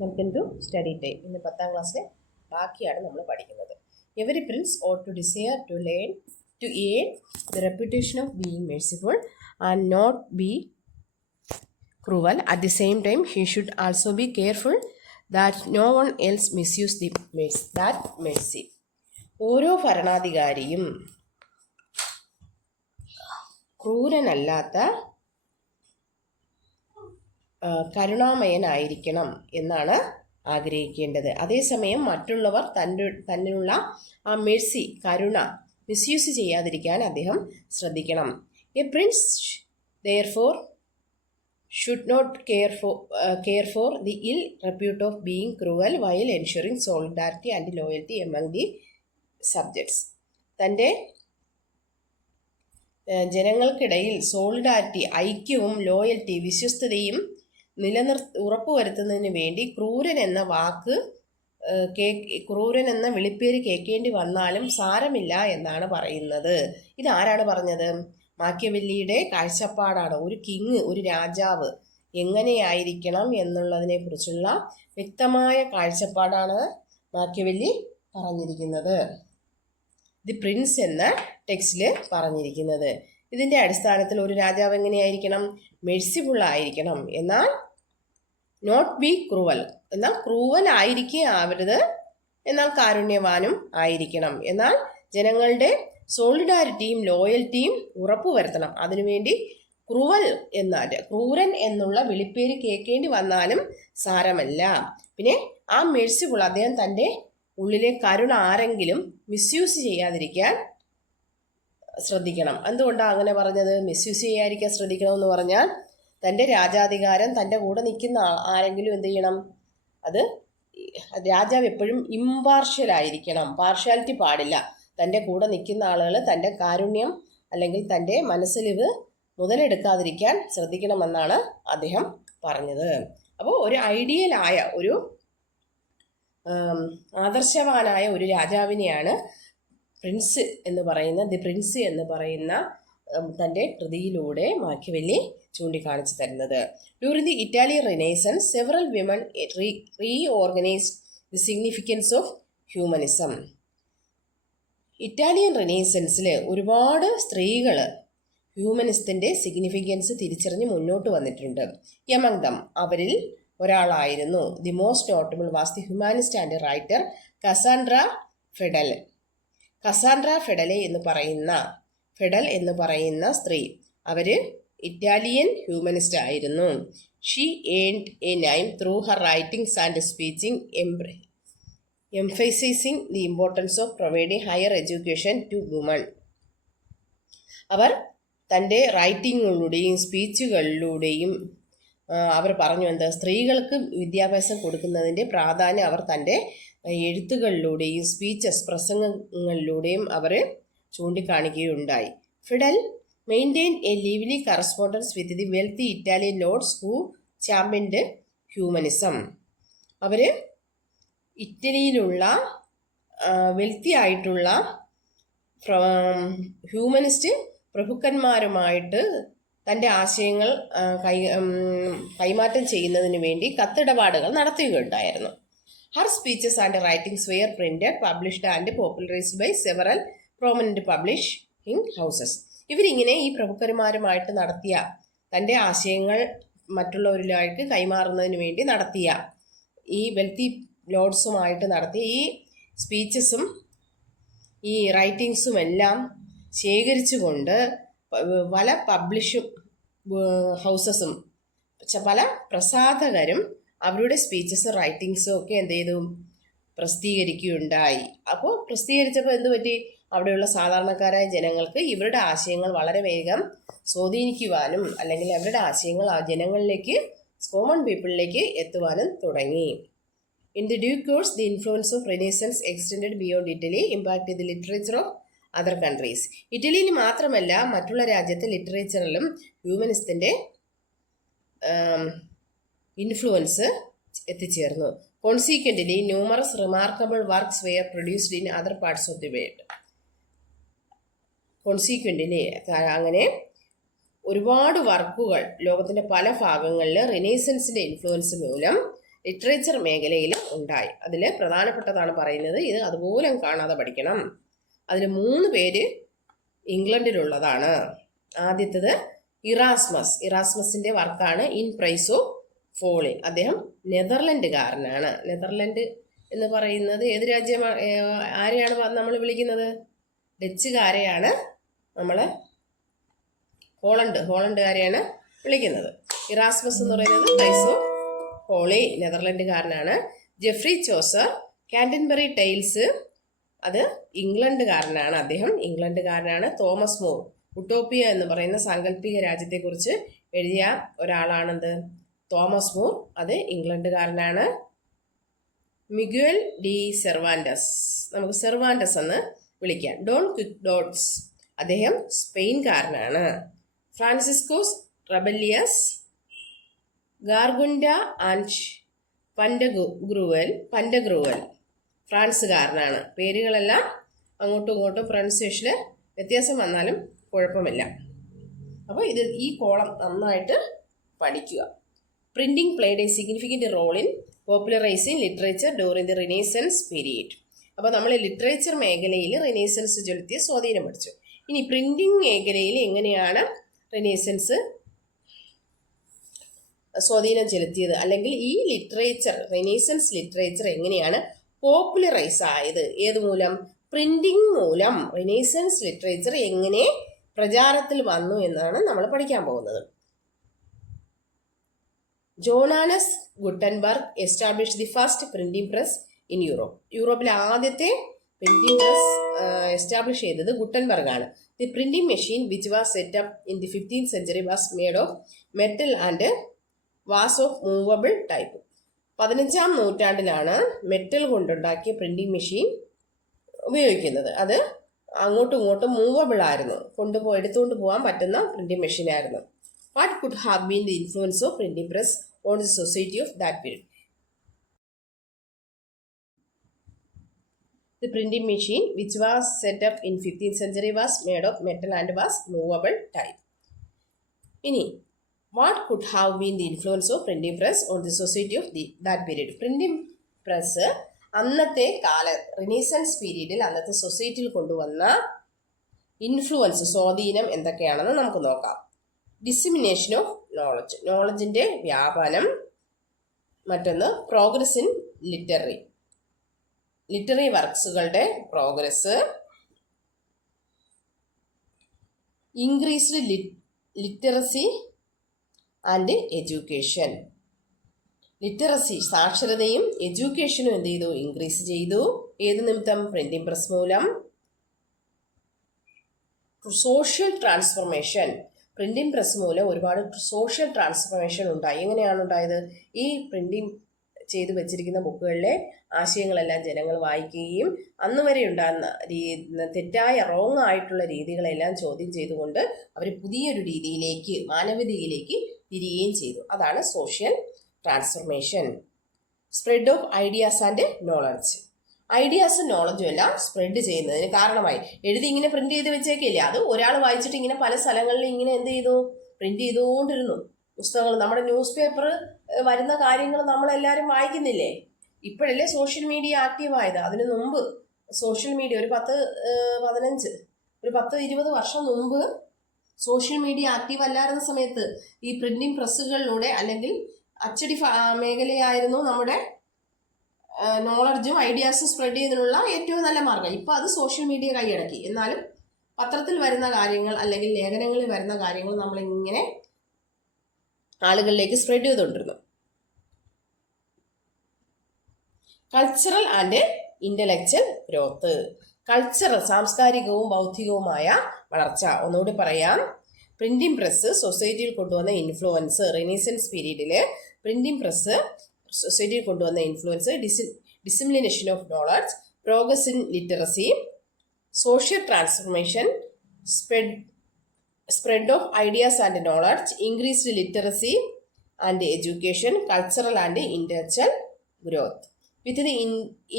Welcome to study time. ഇന്ന് 10ാം ക്ലാസ്സിലെ ബാക്കിയാണ് നമ്മൾ പഠിക്കുന്നത്. Every prince ought to desire to learn to gain the reputation of being merciful and not be cruel. At the same time he should also be careful that no one else misuse the mercy. ഓരോ ഭരണാധികാരിയും ക്രൂരനല്ലാത്ത കരുണാമയനായിരിക്കണം എന്നാണ് ആഗ്രഹിക്കേണ്ടത്. അതേസമയം മറ്റുള്ളവർ തന്നിലുള്ള ആ Mercy, കരുണ misuse ചെയ്യാതിരിക്കാൻ അദ്ദേഹം ശ്രദ്ധിക്കണം. A Prince therefore should not care for the ill repute of being cruel while ensuring solidarity and loyalty among the subjects. തൻ്റെ ജനങ്ങൾക്കിടയിൽ സോളിഡാരിറ്റി, ഐക്യവും ലോയൽറ്റി, വിശ്വസ്തതയും ഉറപ്പുവരുത്തുന്നതിന് വേണ്ടി ക്രൂരൻ എന്ന വാക്ക് ക്രൂരൻ എന്ന വിളിപ്പേര് കേൾക്കേണ്ടി വന്നാലും സാരമില്ല എന്നാണ് പറയുന്നത്. ഇതാരാണ് പറഞ്ഞത്? മാക്കിയവെല്ലിയുടെ കാഴ്ചപ്പാടാണ്. ഒരു കിങ്, ഒരു രാജാവ് എങ്ങനെയായിരിക്കണം എന്നുള്ളതിനെ കുറിച്ചുള്ള വ്യക്തമായ കാഴ്ചപ്പാടാണ് മാക്കിയവെല്ലി പറഞ്ഞിരിക്കുന്നത്. ദി പ്രിൻസ് എന്ന ടെക്സ്റ്റിൽ പറഞ്ഞിരിക്കുന്നത്. ഇതിൻ്റെ അടിസ്ഥാനത്തിൽ ഒരു രാജാവ് എങ്ങനെയായിരിക്കണം? മെഴ്സിഫുൾ ആയിരിക്കണം, എന്നാൽ നോട്ട് ബി ക്രൂവൽ, എന്നാൽ ക്രൂവൽ ആവരുത്, എന്നാൽ കാരുണ്യവാനും ആയിരിക്കണം. എന്നാൽ ജനങ്ങളുടെ സോളിഡാരിറ്റിയും ലോയൽറ്റിയും ഉറപ്പുവരുത്തണം. അതിനുവേണ്ടി ക്രൂരൻ എന്നുള്ള വിളിപ്പേര് കേൾക്കേണ്ടി വന്നാലും സാരമല്ല. പിന്നെ ആ മെഴ്സിഫുൾ, അദ്ദേഹം തൻ്റെ ഉള്ളിലെ കരുണ ആരെങ്കിലും മിസ്യൂസ് ചെയ്യാതിരിക്കാൻ ശ്രദ്ധിക്കണം. എന്തുകൊണ്ടാണ് അങ്ങനെ പറഞ്ഞത്? മിസ്യൂസ് ചെയ്യാതിരിക്കാൻ ശ്രദ്ധിക്കണമെന്ന് പറഞ്ഞാൽ തൻ്റെ രാജാധികാരം തൻ്റെ കൂടെ നിൽക്കുന്ന ആരെങ്കിലും എന്ത് ചെയ്യണം? അത് രാജാവ് എപ്പോഴും ഇമ്പാർഷ്യലായിരിക്കണം, പാർഷ്യാലിറ്റി പാടില്ല. തൻ്റെ കൂടെ നിൽക്കുന്ന ആളുകൾ തൻ്റെ കാരുണ്യം അല്ലെങ്കിൽ തൻ്റെ മനസ്സിലിവ് മുതലെടുക്കാതിരിക്കാൻ ശ്രദ്ധിക്കണമെന്നാണ് അദ്ദേഹം പറഞ്ഞത്. അപ്പോൾ ഒരു ഐഡിയലായ, ഒരു ആദർശവാനായ ഒരു രാജാവിനെയാണ് പ്രിൻസ് എന്ന് പറയുന്ന ദി പ്രിൻസ് എന്ന് പറയുന്ന തൻ്റെ കൃതിയിലൂടെ മാക്കിയവെല്ലി ചൂണ്ടിക്കാണിച്ചു തരുന്നത്. During the Italian Renaissance several women reorganised the significance of humanism. Italian റിനൈസൻസിൽ ഒരുപാട് സ്ത്രീകൾ ഹ്യൂമനിസത്തിൻ്റെ സിഗ്നിഫിക്കൻസ് തിരിച്ചറിഞ്ഞ് മുന്നോട്ട് വന്നിട്ടുണ്ട്. യമങ് ദം, അവരിൽ ഒരാളായിരുന്നു the most notable was the humanist and writer Cassandra Fedele. Cassandra Fedele എന്ന് പറയുന്ന സ്ത്രീ, അവർ ഇറ്റാലിയൻ ഹ്യൂമനിസ്റ്റ് ആയിരുന്നു. She earned a name through her writings and speeching emphasising the importance of providing higher education to woman. അവർ തൻ്റെ റൈറ്റിങ്ങുകളിലൂടെയും സ്പീച്ചുകളിലൂടെയും അവർ പറഞ്ഞു എന്താ, സ്ത്രീകൾക്ക് വിദ്യാഭ്യാസം കൊടുക്കുന്നതിൻ്റെ പ്രാധാന്യം അവർ തൻ്റെ എഴുത്തുകളിലൂടെയും പ്രസംഗങ്ങളിലൂടെയും അവർ ചൂണ്ടിക്കാണിക്കുകയുണ്ടായി. Fedele maintain a lively correspondence with the wealthy Italian lords who championed humanism. അവർ ഇറ്റലിയിലുള്ള വെൽത്തി ആയിട്ടുള്ള ഹ്യൂമനിസ്റ്റ് പ്രഭുക്കന്മാരുമായിട്ട് തൻ്റെ ആശയങ്ങൾ കൈമാറ്റം ചെയ്യുന്നതിന് വേണ്ടി കത്തിടപാടുകൾ നടത്തുകയുണ്ടായിരുന്നു. Her speeches and writings were printed, published and popularised by several prominent publishing houses. ഇവരിങ്ങനെ ഈ പ്രഭുക്കന്മാരുമായിട്ട് നടത്തിയ തൻ്റെ ആശയങ്ങൾ മറ്റുള്ളവരിലേക്ക് കൈമാറുന്നതിന് വേണ്ടി നടത്തിയ, ഈ വെൽത്തി ലോർഡ്സുമായിട്ട് നടത്തിയ ഈ സ്പീച്ചസും ഈ റൈറ്റിങ്സും എല്ലാം ശേഖരിച്ചുകൊണ്ട് പല ഹൗസസും പല പ്രസാധകരും അവരുടെ സ്പീച്ചസും റൈറ്റിങ്സും ഒക്കെ എന്ത് ചെയ്തു? പ്രസിദ്ധീകരിക്കുകയുണ്ടായി. അപ്പോൾ പ്രസിദ്ധീകരിച്ചപ്പോൾ എന്ത് പറ്റി? അവിടെയുള്ള സാധാരണക്കാരായ ജനങ്ങൾക്ക് ഇവരുടെ ആശയങ്ങൾ വളരെ വേഗം സ്വാധീനിക്കുവാനും അല്ലെങ്കിൽ അവരുടെ ആശയങ്ങൾ ആ ജനങ്ങളിലേക്ക്, കോമൺ പീപ്പിളിലേക്ക് എത്തുവാനും തുടങ്ങി. In the due course the influence of Renaissance extended beyond Italy, impact the literature of other countries. ഇറ്റലിയിൽ മാത്രമല്ല മറ്റുള്ള രാജ്യത്തെ ലിറ്ററേച്ചറിലും ഹ്യൂമനിസത്തിൻ്റെ ഇൻഫ്ലുവൻസ് എത്തിച്ചേർന്നു. Consequently numerous remarkable works were produced in other parts of the world. Consequently അങ്ങനെ ഒരുപാട് വർക്കുകൾ ലോകത്തിൻ്റെ പല ഭാഗങ്ങളിൽ റിനൈസൻസിൻ്റെ ഇൻഫ്ലുവൻസ് മൂലം ലിറ്ററേച്ചർ മേഖലയിൽ ഉണ്ടായി. അതിൽ പ്രധാനപ്പെട്ടതാണ് പറയുന്നത്. ഇത് അതുപോലെ കാണാതെ പഠിക്കണം. അതിൽ 3 പേര് ഇംഗ്ലണ്ടിലുള്ളതാണ്. ആദ്യത്തേത് ഇറാസ്മസിന്റെ വർക്കാണ് ഇൻ പ്രൈസ് ഓഫ് ഫോളി. അദ്ദേഹം നെതർലൻഡുകാരനാണ്. നെതർലൻഡ് എന്ന് പറയുന്നത് ഏത് രാജ്യമാണ്? ആരെയാണ് നമ്മൾ വിളിക്കുന്നത്? ഡച്ചുകാരെയാണ് നമ്മൾ ഹോളണ്ടുകാരെയാണ് വിളിക്കുന്നത്. ഇറാസ്മസ് എന്ന് പറയുന്നത് പ്രൈസ് ഓഫ് ഫോളി, നെതർലൻഡുകാരനാണ്. ജെഫ്രി ചോസർ കാൻറ്റർബറി ടെയിൽസ്, അത് ഇംഗ്ലണ്ടുകാരനാണ്. അദ്ദേഹം ഇംഗ്ലണ്ടുകാരനാണ്. തോമസ് മൂർ ഉട്ടോപ്പിയ എന്ന് പറയുന്ന സാങ്കല്പിക രാജ്യത്തെക്കുറിച്ച് എഴുതിയ ഒരാളാണെന്ത്? തോമസ് മൂർ, അത് ഇംഗ്ലണ്ടുകാരനാണ്. മിഗുവൽ ഡി സെർവാൻഡസ്, നമുക്ക് സെർവാൻഡസ് എന്ന് വിളിക്കാം. ഡോൺ ക്വിക്ഡോട്സ്, അദ്ദേഹം സ്പെയിൻകാരനാണ്. Francisco's റബല്ലിയസ് ഗാർഗുൻഡ and പൻഡഗ്രൂവൽ ഫ്രാൻസുകാരനാണ്. പേരുകളെല്ലാം അങ്ങോട്ടും ഇങ്ങോട്ടും പ്രൊനൗൺസിയേഷന് വ്യത്യാസം വന്നാലും കുഴപ്പമില്ല. അപ്പോൾ ഈ കോളം നന്നായിട്ട് പഠിക്കുക. Printing played a significant role in popularising literature during the Renaissance period. അപ്പോൾ നമ്മൾ ലിറ്ററേച്ചർ മേഖലയിൽ റിനൈസൻസ് ചെലുത്തിയ സ്വാധീനം പഠിച്ചു. ഇനി പ്രിന്റിംഗ് മേഖലയിൽ എങ്ങനെയാണ് റിനൈസൻസ് സ്വാധീനം ചെലുത്തിയത്, അല്ലെങ്കിൽ ഈ റിനൈസൻസ് ലിറ്ററേച്ചർ എങ്ങനെയാണ് പോപ്പുലറൈസ് ആയത്? ഏത് മൂലം? പ്രിന്റിംഗ് മൂലം റിനൈസൻസ് ലിറ്ററേച്ചർ എങ്ങനെ പ്രചാരത്തിൽ വന്നു എന്നാണ് നമ്മൾ പഠിക്കാൻ പോകുന്നത്. Johannes Gutenberg establish the first printing press in Europe. യൂറോപ്പിലെ ആദ്യത്തെ പ്രിന്റിംഗ് പ്രസ് എസ്റ്റാബ്ലിഷ് ചെയ്തത് ഗുട്ടൻബർഗ് ആണ്. The printing machine which was set up in the 15th century was made of metal and was of movable type. 15ാം നൂറ്റാണ്ടിലാണ് metal കൊണ്ടുണ്ടാക്കിയ printing machine ഉപയോഗിക്കുന്നത്. അത് അങ്ങോട്ടും ഇങ്ങോട്ടും മൂവബിൾ ആയിരുന്നു, എടുത്തുകൊണ്ട് പോകാൻ പറ്റുന്ന പ്രിന്റിംഗ് മെഷീൻ ആയിരുന്നു. What could have been the influence of printing press on the society of that period? The printing machine which was set up in 15th century was made of metal and was movable type. ഇനി what could have been the influence of printing press on the society of that period? Printing press അന്നത്തെ renaissance പീരീഡിൽ അന്നത്തെ സൊസൈറ്റിയിൽ കൊണ്ടുവന്ന influence, സ്വാധീനം എന്തൊക്കെയാണെന്ന് നമുക്ക് നോക്കാം. ഡിസിമിനേഷൻ ഓഫ് നോളജിന്റെ വ്യാപനം. മറ്റൊന്ന് പ്രോഗ്രസ് ഇൻ ലിറ്റററി വർക്ക്സുകളുടെ progress. Increased literacy and education. Literacy, സാക്ഷരതയും എഡ്യൂക്കേഷനും എന്ത് ചെയ്തു? ഇൻക്രീസ് ചെയ്തു. ഏത് നിമിത്തം? പ്രിന്റിംഗ് പ്രസ് മൂലം. Social transformation. പ്രിന്റിംഗ് പ്രസ് മൂലം ഒരുപാട് സോഷ്യൽ ട്രാൻസ്ഫോർമേഷൻ ഉണ്ടായി. എങ്ങനെയാണ് ഉണ്ടായത്? ഈ പ്രിന്റിംഗ് ചെയ്തു വെച്ചിരിക്കുന്ന ബുക്കുകളിലെ ആശയങ്ങളെല്ലാം ജനങ്ങൾ വായിക്കുകയും അന്ന് വരെ ഉണ്ടാകുന്ന തെറ്റായ റോങ് ആയിട്ടുള്ള രീതികളെല്ലാം ചോദ്യം ചെയ്തുകൊണ്ട് അവർ പുതിയൊരു രീതിയിലേക്ക്, മാനവികതയിലേക്ക് തിരികുകയും ചെയ്തു. അതാണ് social transformation. Spread of ideas and knowledge. ഐഡിയാസും നോളജും എല്ലാം സ്പ്രെഡ് ചെയ്യുന്നതിന് കാരണമായി. എഴുതി ഇങ്ങനെ പ്രിന്റ് ചെയ്ത് വെച്ചേക്കില്ലേ, അത് ഒരാൾ വായിച്ചിട്ട് ഇങ്ങനെ പല സ്ഥലങ്ങളിൽ ഇങ്ങനെ എന്ത് ചെയ്തു? പ്രിന്റ് ചെയ്തുകൊണ്ടിരുന്നു. പുസ്തകങ്ങൾ, നമ്മുടെ ന്യൂസ് പേപ്പർ വരുന്ന കാര്യങ്ങൾ നമ്മളെല്ലാവരും വായിക്കുന്നില്ലേ? ഇപ്പോഴല്ലേ സോഷ്യൽ മീഡിയ ആക്റ്റീവായത്. അതിനു മുമ്പ് സോഷ്യൽ മീഡിയ ഒരു 10-20 വർഷം മുമ്പ് സോഷ്യൽ മീഡിയ ആക്റ്റീവ് അല്ലായിരുന്ന സമയത്ത് ഈ പ്രിന്റിംഗ് പ്രസ്സുകളിലൂടെ അല്ലെങ്കിൽ അച്ചടി മേഖലയായിരുന്നു നമ്മുടെ നോളജും ഐഡിയാസും സ്പ്രെഡ് ചെയ്യുന്നതിനുള്ള ഏറ്റവും നല്ല മാർഗം. ഇപ്പോൾ അത് സോഷ്യൽ മീഡിയ കൈയടക്കി. എന്നാലും പത്രത്തിൽ വരുന്ന കാര്യങ്ങൾ അല്ലെങ്കിൽ ലേഖനങ്ങളിൽ വരുന്ന കാര്യങ്ങൾ നമ്മളിങ്ങനെ ആളുകളിലേക്ക് സ്പ്രെഡ് ചെയ്തുകൊണ്ടിരുന്നു. Cultural and intellectual growth. Cultural, സാംസ്കാരികവും ബൗദ്ധികവുമായ വളർച്ച. ഒന്നുകൂടി പറയാം. പ്രിന്റിംഗ് പ്രസ് സൊസൈറ്റിയിൽ കൊണ്ടുവന്ന ഇൻഫ്ലുവൻസ്. റിനൈസൻസ് പീരീഡിൽ പ്രിന്റിംഗ് പ്രസ് സൊസൈറ്റിയിൽ കൊണ്ടുവന്ന influence. Dissemination of knowledge, progress in literacy, social transformation, spread of ideas and knowledge, increased literacy and education, cultural and intellectual growth. With the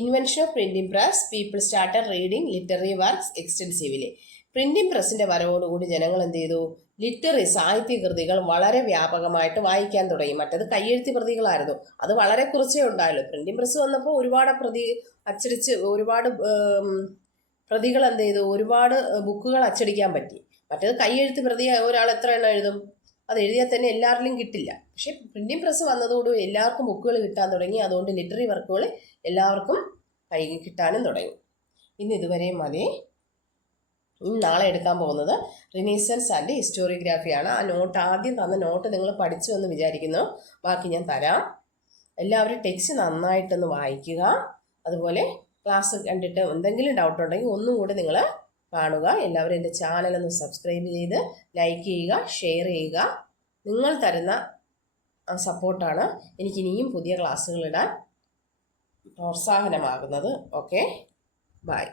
invention of printing press people started reading literary works extensively. Printing പ്രസിന്റെ വരവോടുകൂടി ജനങ്ങൾ എന്ത് ചെയ്തു? Literary സാഹിത്യ കൃതികൾ വളരെ വ്യാപകമായിട്ട് വായിക്കാൻ തുടങ്ങി. മറ്റത് കയ്യെഴുത്ത് പ്രതികളായിരുന്നു, അത് വളരെ കുറച്ചേ ഉണ്ടായുള്ളൂ. പ്രിന്റിംഗ് പ്രസ് വന്നപ്പോൾ ഒരുപാട് അച്ചടിച്ച് ഒരുപാട് പ്രതികൾ എന്ത് ചെയ്തു, ഒരുപാട് ബുക്കുകൾ അച്ചടിക്കാൻ പറ്റി. മറ്റേത് കയ്യെഴുത്ത് പ്രതി ഒരാൾ എത്ര എണ്ണം എഴുതും, അത് എഴുതിയാൽ തന്നെ എല്ലാവരിലും കിട്ടില്ല. പക്ഷെ പ്രിന്റിംഗ് പ്രസ് വന്നതോടുകൂടി എല്ലാവർക്കും ബുക്കുകൾ കിട്ടാൻ തുടങ്ങി. അതുകൊണ്ട് ലിറ്റററി വർക്കുകൾ എല്ലാവർക്കും കൈ കിട്ടാനും തുടങ്ങി. ഇന്ന് ഇതുവരെ മതി. ഇനി നാളെ എടുക്കാൻ പോകുന്നത് റിനീസൻസ് ആൻഡ് ഹിസ്റ്റോറിയോഗ്രാഫിയാണ്. ആ നോട്ട്, ആദ്യം തന്ന നോട്ട് നിങ്ങൾ പഠിച്ചു എന്ന് വിചാരിക്കുന്നു. ബാക്കി ഞാൻ തരാം. എല്ലാവരും ടെക്സ്റ്റ് നന്നായിട്ടൊന്ന് വായിക്കുക. അതുപോലെ ക്ലാസ് കണ്ടിട്ട് എന്തെങ്കിലും ഡൗട്ട് ഉണ്ടെങ്കിൽ ഒന്നും കൂടി നിങ്ങൾ കാണുക. എല്ലാവരും എൻ്റെ ചാനലൊന്ന് സബ്സ്ക്രൈബ് ചെയ്ത് ലൈക്ക് ചെയ്യുക, ഷെയർ ചെയ്യുക. നിങ്ങൾ തരുന്ന സപ്പോർട്ടാണ് എനിക്കിനിയും പുതിയ ക്ലാസ്സുകളിടാൻ പ്രോത്സാഹനമാകുന്നത്. Okay, by.